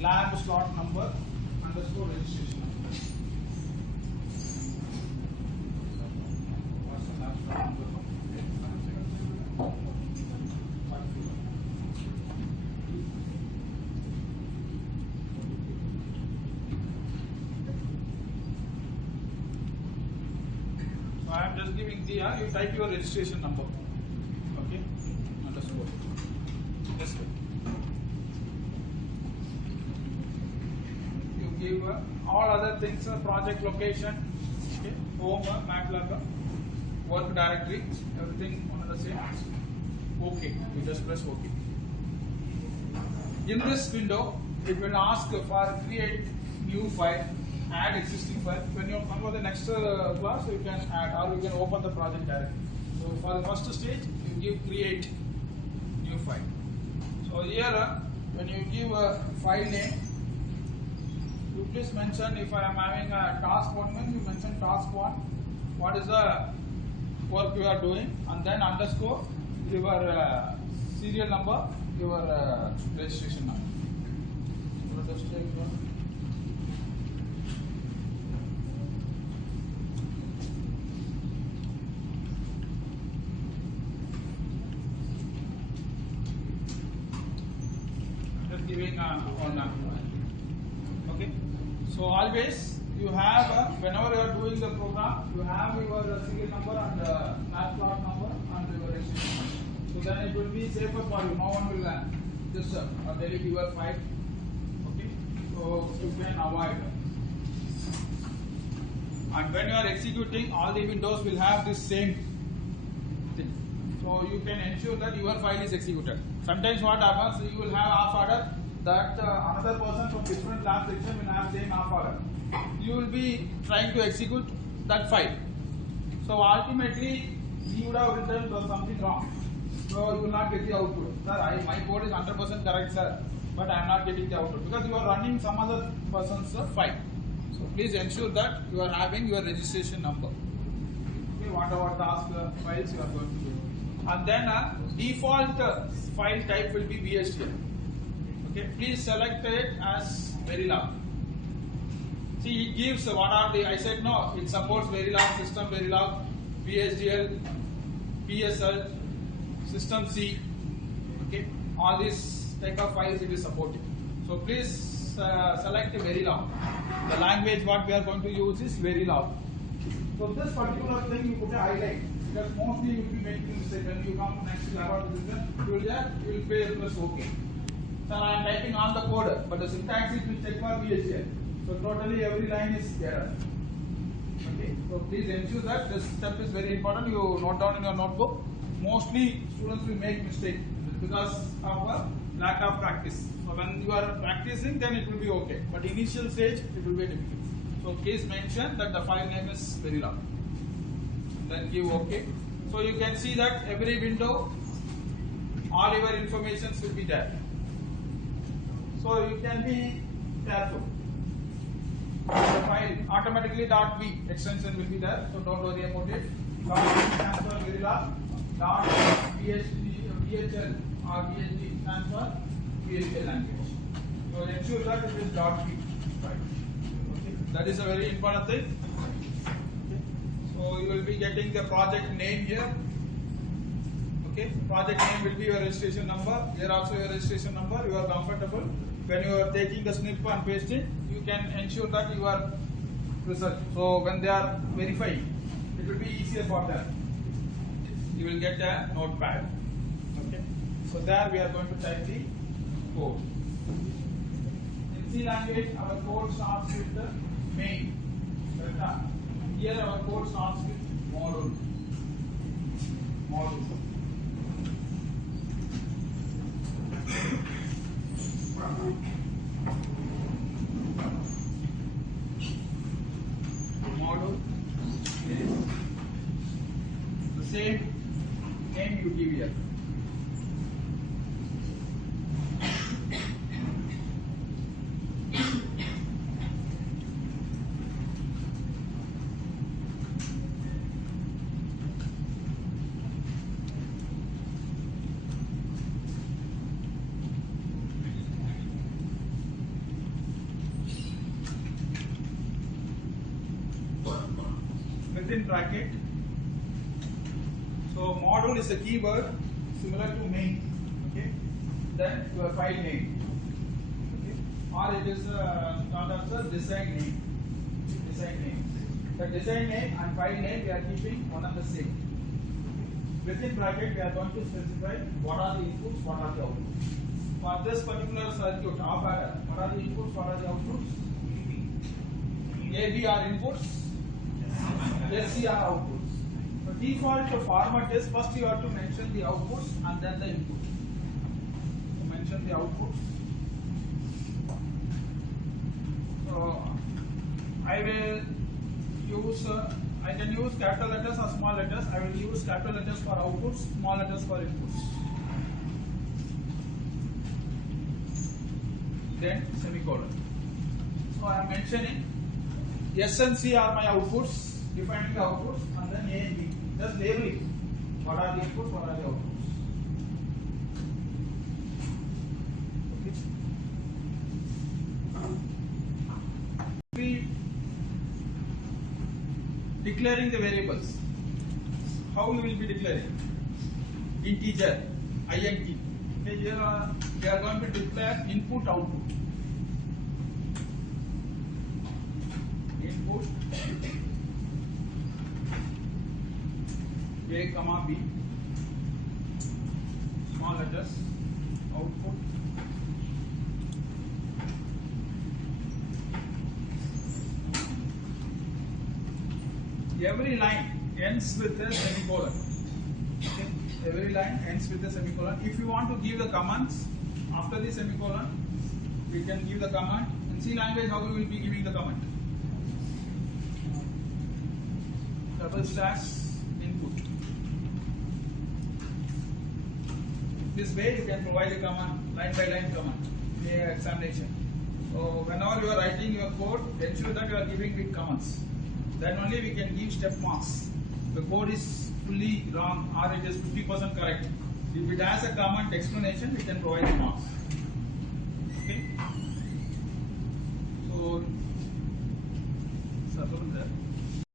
lab slot number underscore registration number. What's the lab slot number? So I am just giving the you type your registration number. Okay, underscore. This way. You give all other things, project location, okay, home, MATLAB, work directory, everything on the same. Okay, you just press OK. In this window, it will ask for create new file, add existing file. When you come for the next class, you can add or you can open the project directly. So for the first stage, you give create new file. So here, when you give a file name, you please mention if I am having a task 1, then you mention task 1. What is the work you are doing, and then underscore your serial number, your registration number. So let us take one. Just giving on. Okay. So always you have whenever you are doing the program, you have your serial number and lab slot number and your registration number. So then it will be safer for you. No one will just delete your file. Okay. So you can avoid. And when you are executing, all the windows will have this same thing. So you can ensure that your file is executed. Sometimes what happens, you will have half order that another person from different lab section will have same half order. You will be trying to execute that file. So ultimately, he would have written something wrong. So you will not get the output. Sir, my code is 100% correct, sir, but I am not getting the output because you are running some other person's file. So please ensure that you are having your registration number. Okay, whatever task files you are going to do. And then default file type will be VHDL. Okay, please select it as Verilog. See, it gives what are the, I said no, it supports Verilog, System Verilog, VHDL, PSL, System C. Okay, all these type of files it is supporting. So please select Verilog. The language what we are going to use is Verilog. So this particular thing you put a highlight because mostly you will be making mistake when you come next level. You will pay plus OK. So I am typing on the code, but the syntax it will check for VHDL. So totally every line is error. Okay. So please ensure that this step is very important. You note down in your notebook. Mostly students will make mistake because of a lack of practice. So when you are practicing, then it will be okay. But initial stage, it will be difficult. So please mention that the file name is Verilog. Then give OK. So you can see that every window, all your informations will be there. So you can be careful. The file automatically .v extension will be there. So don't worry about it. Stands for Verilog. VHL or VHD stands for VHDL language. So ensure that it is .v. Right. Okay. That is a very important thing. Okay. So you will be getting the project name here. Okay. Project name will be your registration number. Here also your registration number. You are comfortable. When you are taking the snip and pasting, you can ensure that you are result. So when they are verifying, it will be easier for them. You will get a notepad. Okay. So there we are going to type the code. In C language, our code starts with the main. Here our code starts with module. Module. Module is the same name you give here. within bracket. So module is a keyword similar to main. Okay. Then your file name. Okay. Or it is called as the design name. Design name. The design name and file name we are keeping one and the same. Within bracket we are going to specify what are the inputs, what are the outputs. For this particular circuit, off adder, what are the inputs, what are the outputs? A, B are inputs, S, C are outputs. The default format is first you have to mention the outputs and then the input. So mention the outputs. So I will use, I can use capital letters or small letters. I will use capital letters for outputs, small letters for inputs. Then semicolon. So I am mentioning S and C are my outputs, defining the outputs, and then A and B. Just labeling. What are the inputs, what are the outputs. Okay. We declaring the variables. How you will be declaring? Integer, int. Okay, here we are going to declare input output. Input A comma B, small letters, output every line ends with a semicolon. Okay. Every line ends with a semicolon. If you want to give the commands after the semicolon, we can give the command. In C language, how we will be giving the command? Double slash input. This way you can provide a command, line by line command, examination. So whenever you are writing your code, ensure that you are giving big commands. Then only we can give step marks. The code is fully wrong or it is 50% correct. If it has a comment explanation, we can provide the marks. Okay. So, there.